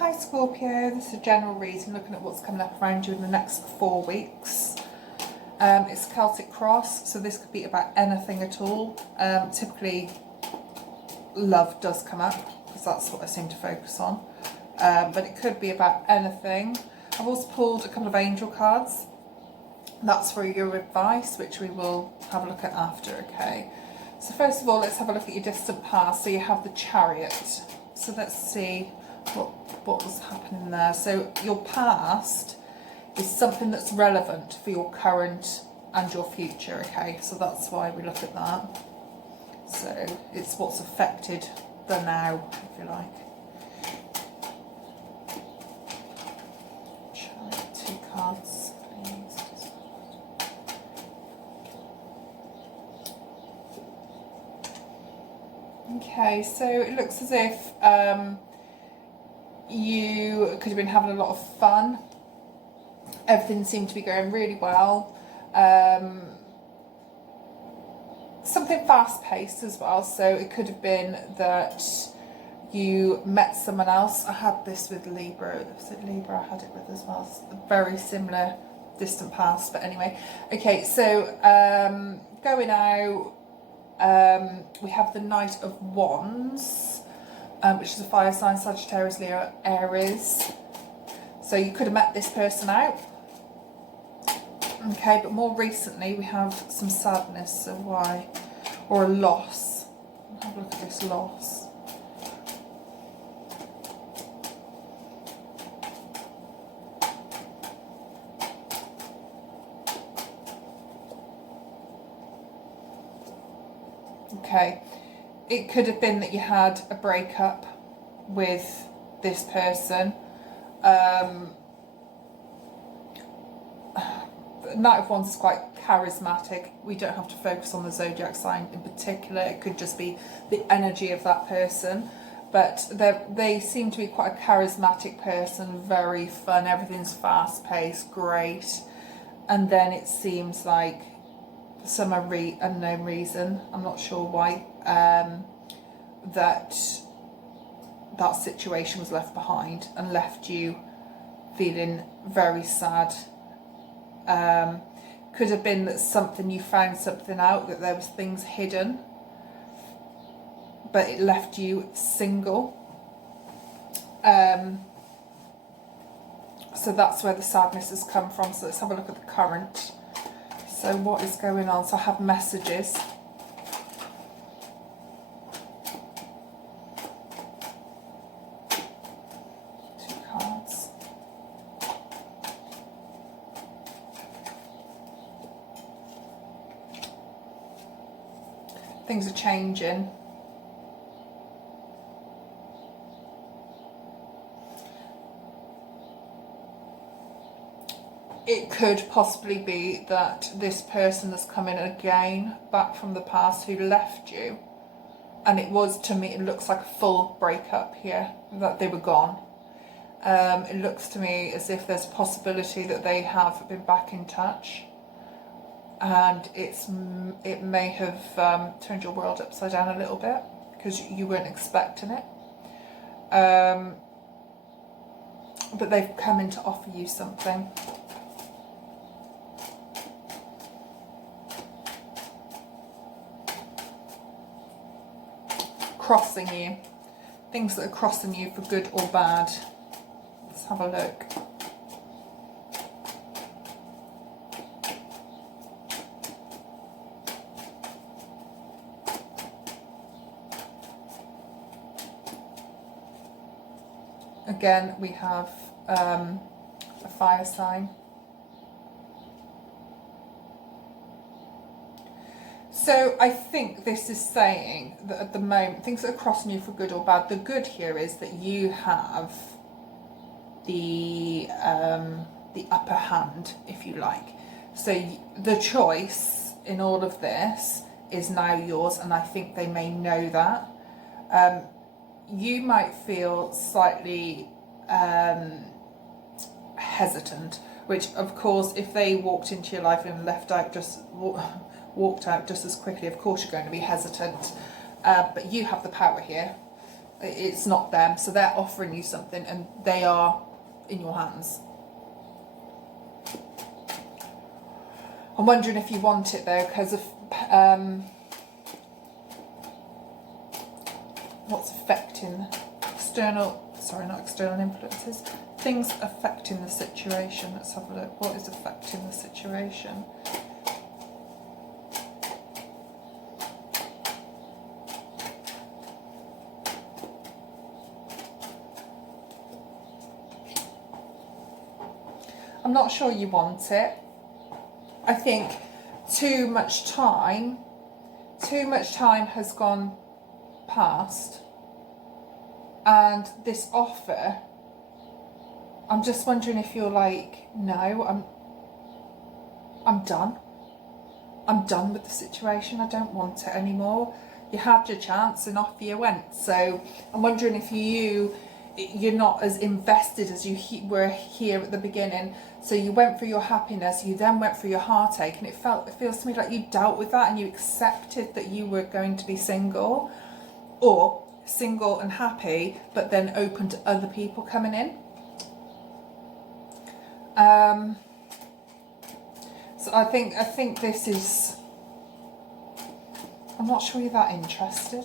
Hi Scorpio, this is a general reading looking at what's coming up around you in the next 4 weeks. It's Celtic Cross, so this could be about anything at all. Typically love does come up because that's what I seem to focus on, but it could be about anything. I've also pulled a couple of angel cards. That's for your advice, which we will have a look at after, okay? So first of all, let's have a look at your distant past. So you have the Chariot. So let's see what was happening there. So your past is something that's relevant for your current and your future, okay? So that's why we look at that. So it's what's affected the now, if you like. Chariot, 2 cards, please. Okay, so it looks as if you could have been having a lot of fun. Everything seemed to be going really well. Something fast-paced as well, so it could have been that you met someone else. I had this with Libra. Was it Libra I had it with as well? It's very similar distant past, but anyway. Okay, so going out, we have the Knight of Wands, which is a fire sign, Sagittarius, Leo, Aries. So you could have met this person out. Okay, but more recently we have some sadness. So why? Or a loss. Have a look at this loss. Okay, it could have been that you had a breakup with this person. Knight of Wands is quite charismatic. We don't have to focus on the zodiac sign in particular. It could just be the energy of that person. But they seem to be quite a charismatic person, very fun, everything's fast-paced, great. And then it seems like for some unknown reason, I'm not sure why, that situation was left behind and left you feeling very sad. Could have been that you found something out, that there was things hidden, but it left you single. So that's where the sadness has come from. So let's have a look at the current. So what is going on? So I have messages. Things are changing. It could possibly be that this person has come in again, back from the past, who left you. And it was, to me, it looks like a full breakup here, that they were gone. It looks to me as if there's a possibility that they have been back in touch. And it may have turned your world upside down a little bit because you weren't expecting it. But they've come in to offer you something. Crossing you. Things that are crossing you for good or bad. Let's have a look. Again, we have a fire sign. So I think this is saying that at the moment, things that are crossing you for good or bad, the good here is that you have the upper hand, if you like. So the choice in all of this is now yours, and I think they may know that. You might feel slightly hesitant, which of course, if they walked into your life and walked out just as quickly, of course you're going to be hesitant. But you have the power here. It's not them, so they're offering you something and they are in your hands. I'm wondering if you want it though, because of what's affecting not external influences, things affecting the situation. Let's have a look. What is affecting the situation? I'm not sure you want it. I think too much time has gone past, and this offer, I'm just wondering if you're like, no, I'm done. I'm done with the situation. I don't want it anymore. You had your chance and off you went. So I'm wondering if you're not as invested as you were here at the beginning. So you went through your happiness, you then went through your heartache, and it feels to me like you dealt with that and you accepted that you were going to be single, or single and happy, but then open to other people coming in. So I think this is, I'm not sure you're that interested.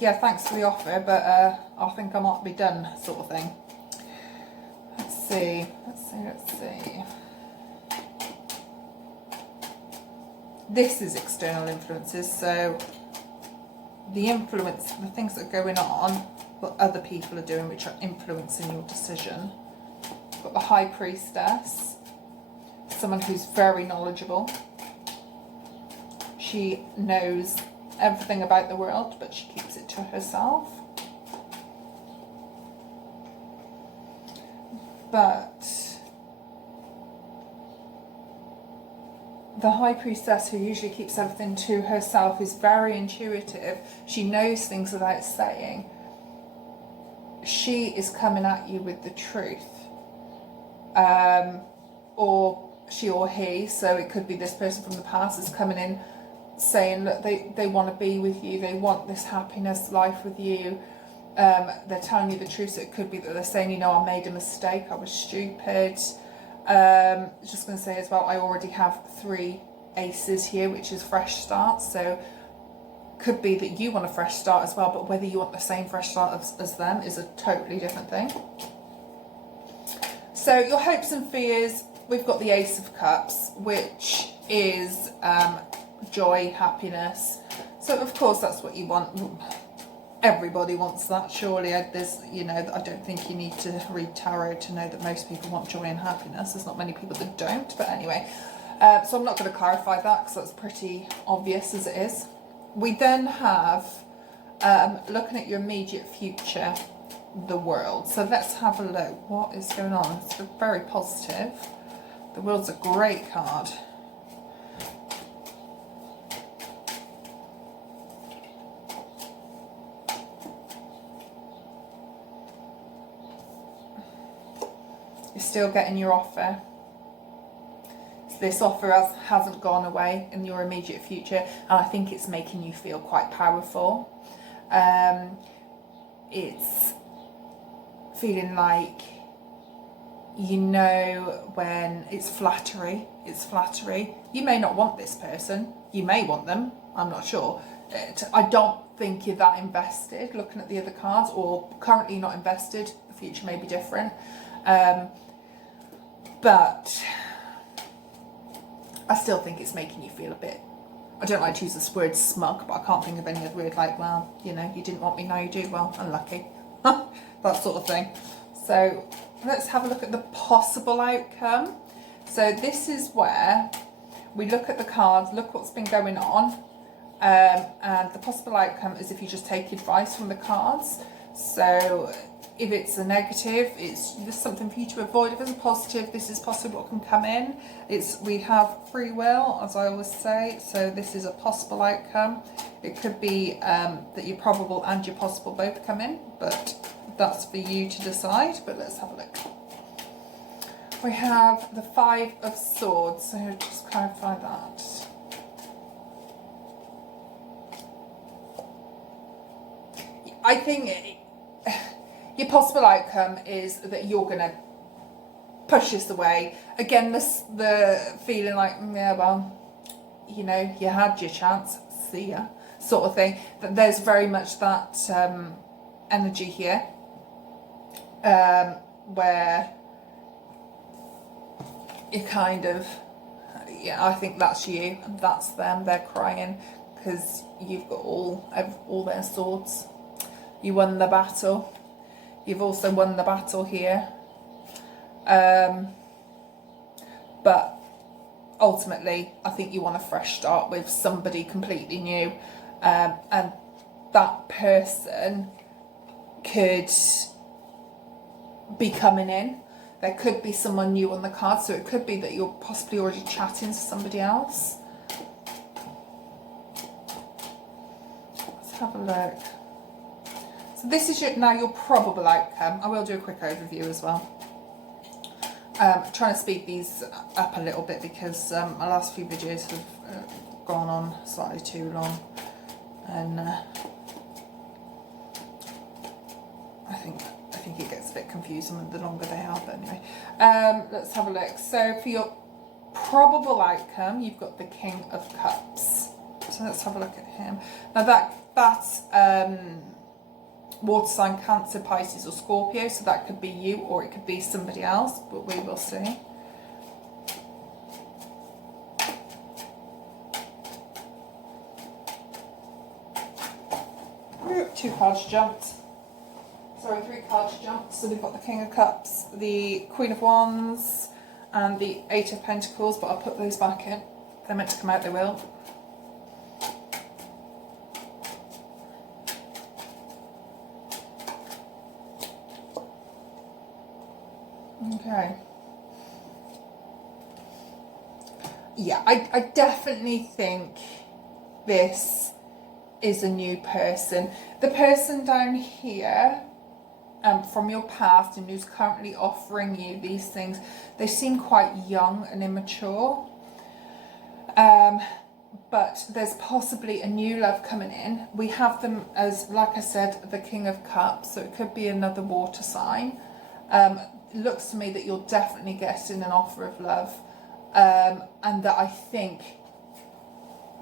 Yeah, thanks for the offer, but I think I might be done, sort of thing. Let's see. This is external influences, so the things that are going on, what other people are doing, which are influencing your decision. You've got the High Priestess, someone who's very knowledgeable. She knows everything about the world, but she keeps it to herself. But the High Priestess, who usually keeps everything to herself, is very intuitive. She knows things without saying. She is coming at you with the truth. Or she or he, so it could be this person from the past is coming in saying that they want to be with you, they want this happiness life with you. They're telling you the truth, so it could be that they're saying, I made a mistake, I was stupid. Just going to say as well, I already have 3 aces here, which is fresh start, so could be that you want a fresh start as well, but whether you want the same fresh start as them is a totally different thing. So your hopes and fears, we've got the Ace of Cups, which is joy, happiness. So of course that's what you want. Everybody wants that, surely. I don't think you need to read tarot to know that most people want joy and happiness. There's not many people that don't, but anyway. So I'm not going to clarify that because that's pretty obvious as it is. We then have, looking at your immediate future, the World. So let's have a look. What is going on? It's very positive. The World's a great card. You're still getting your offer. This offer hasn't gone away in your immediate future, and I think it's making you feel quite powerful. It's feeling like, when it's flattery. You may not want this person, you may want them, I'm not sure. I don't think you're that invested, looking at the other cards, or currently not invested. The future may be different. But I still think it's making you feel a bit, I don't like to use this word smug, but I can't think of any other word like, well, you didn't want me, now you do, well, unlucky. That sort of thing. So let's have a look at the possible outcome. So this is where we look at the cards, look what's been going on, and the possible outcome is if you just take advice from the cards. So if it's a negative, there's something for you to avoid. If it's a positive, this is possibly what can come in. We have free will, as I always say, so this is a possible outcome. It could be that your probable and your possible both come in, but that's for you to decide. But let's have a look. We have the 5 of Swords, so just clarify that. I think your possible outcome is that you're going to push this away. Again, the feeling like, yeah, well, you know, you had your chance, see ya, sort of thing. That there's very much that energy here, where you kind of, yeah, I think that's you and that's them. They're crying because you've got all their swords. You won the battle. You've also won the battle here. But ultimately, I think you want a fresh start with somebody completely new. And that person could be coming in. There could be someone new on the card, so it could be that you're possibly already chatting to somebody else. Let's have a look. So this is now your probable outcome. I will do a quick overview as well. Trying to speed these up a little bit because my last few videos have gone on slightly too long, and I think it gets a bit confusing the longer they are. But anyway, let's have a look. So for your probable outcome, you've got the King of Cups. So let's have a look at him. Now that's water sign, Cancer, Pisces or Scorpio, so that could be you or it could be somebody else, but we will see. Two cards jumped. Sorry, 3 cards jumped. So we've got the King of Cups, the Queen of Wands and the 8 of Pentacles, but I'll put those back in. They're meant to come out, they will. Okay. Yeah, I definitely think this is a new person. The person down here, from your past and who's currently offering you these things, they seem quite young and immature. But there's possibly a new love coming in. We have them as, like I said, the King of Cups, so it could be another water sign. It looks to me that you're definitely getting an offer of love, and that I think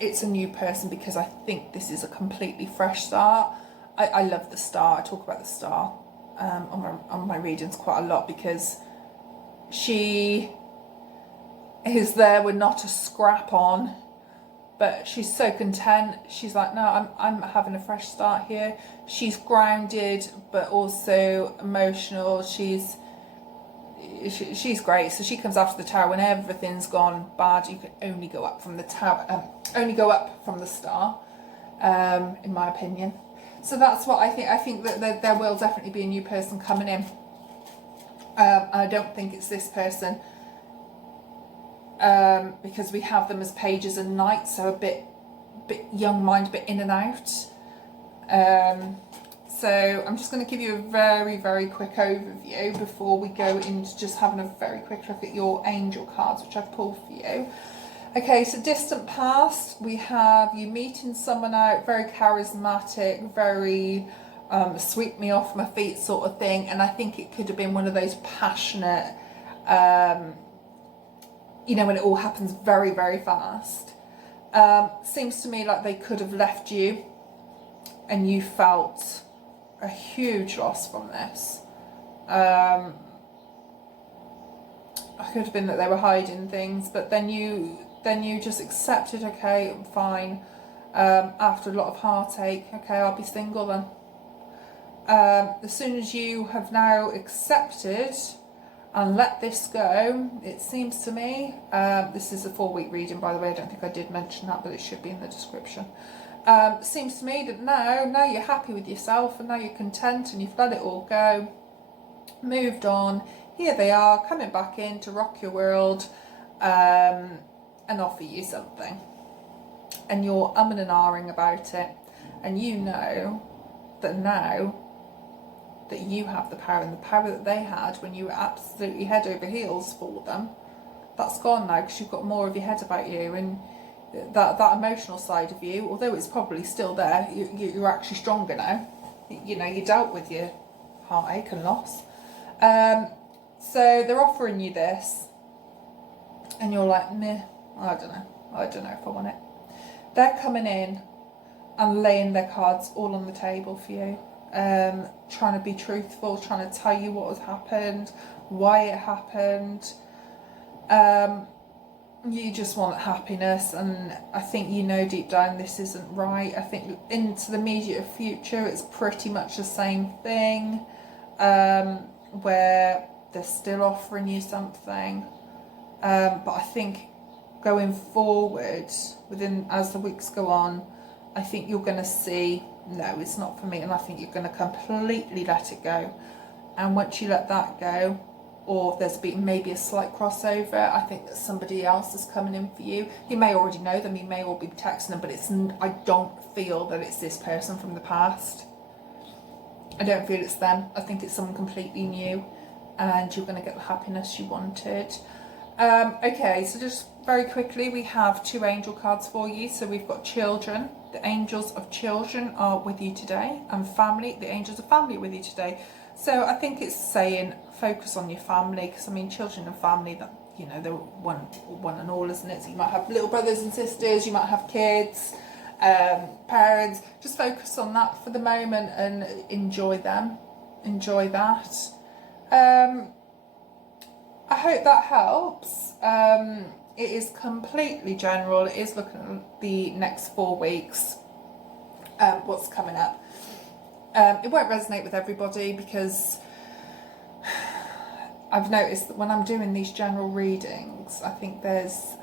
it's a new person because I think this is a completely fresh start. I love the star. I talk about the star on my readings quite a lot because she is there with not a scrap on, but she's so content. She's like, no, I'm having a fresh start here. She's grounded but also emotional. She's great. So she comes after the tower when everything's gone bad. You can only go up from the tower, only go up from the star, in my opinion. So that's what I think. I think that there will definitely be a new person coming in. I don't think it's this person, because we have them as pages and knights, so a bit young mind, a bit in and out. So I'm just going to give you a very, very quick overview before we go into just having a very quick look at your angel cards, which I've pulled for you. Okay, so distant past, we have you meeting someone out, very charismatic, very sweep me off my feet sort of thing. And I think it could have been one of those passionate, you know, when it all happens very, very fast. Seems to me like they could have left you and you felt a huge loss from this. It could have been that they were hiding things, but then you just accepted, okay, I'm fine. After a lot of heartache, okay, I'll be single then. As soon as you have now accepted and let this go, it seems to me, this is a 4-week reading, by the way, I don't think I did mention that, but it should be in the description. Seems to me that now you're happy with yourself and now you're content and you've let it all go, moved on. Here they are coming back in to rock your world, and offer you something, and you're umming and ahhing about it, and you know that now that you have the power, and the power that they had when you were absolutely head over heels for them, that's gone now because you've got more of your head about you, and that emotional side of you, although it's probably still there, you're actually stronger now. you know, you dealt with your heartache and loss. So they're offering you this, and you're like, meh, I don't know if I want it. They're coming in and laying their cards all on the table for you, trying to be truthful, trying to tell you what has happened, why it happened. You just want happiness, and I think you know deep down this isn't right. I think into the immediate future it's pretty much the same thing, where they're still offering you something, but I think going forward, as the weeks go on, I think you're going to see, no, it's not for me, and I think you're going to completely let it go. And once you let that go, or there's been maybe a slight crossover, I think that somebody else is coming in for you. You may already know them, you may all be texting them, but I don't feel that it's this person from the past. I don't feel it's them. I think it's someone completely new, and you're going to get the happiness you wanted. Okay, so just very quickly, we have 2 angel cards for you. So we've got children. The angels of children are with you today, and family. The angels of family are with you today. So I think it's saying focus on your family, because I mean, children and family, that, you know, they're one and all, isn't it? So you might have little brothers and sisters, you might have kids, parents. Just focus on that for the moment and enjoy them. Enjoy that. I hope that helps. It is completely general. It is looking at the next 4 weeks, what's coming up. It won't resonate with everybody, because I've noticed that when I'm doing these general readings, I think there's,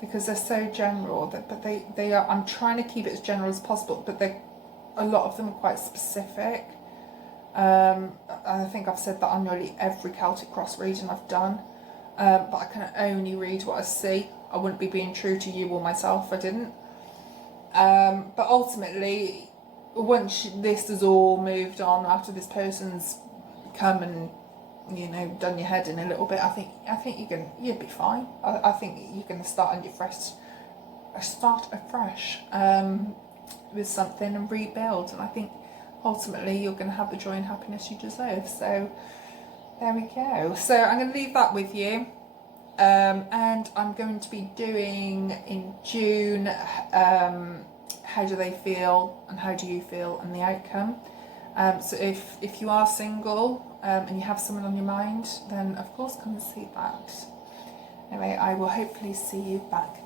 because they're so general, but they are, I'm trying to keep it as general as possible, but a lot of them are quite specific. I think I've said that on nearly every Celtic Cross reading I've done, but I can only read what I see. I wouldn't be being true to you or myself if I didn't. But ultimately, once this has all moved on, after this person's come and, you know, done your head in a little bit, I think you'll be fine. I think you're going to start afresh with something and rebuild, and I think ultimately you're going to have the joy and happiness you deserve. So there we go. So I'm going to leave that with you, and I'm going to be doing in June, how do they feel and how do you feel, and the outcome. So if you are single, and you have someone on your mind, then of course come and see that. Anyway, I will hopefully see you back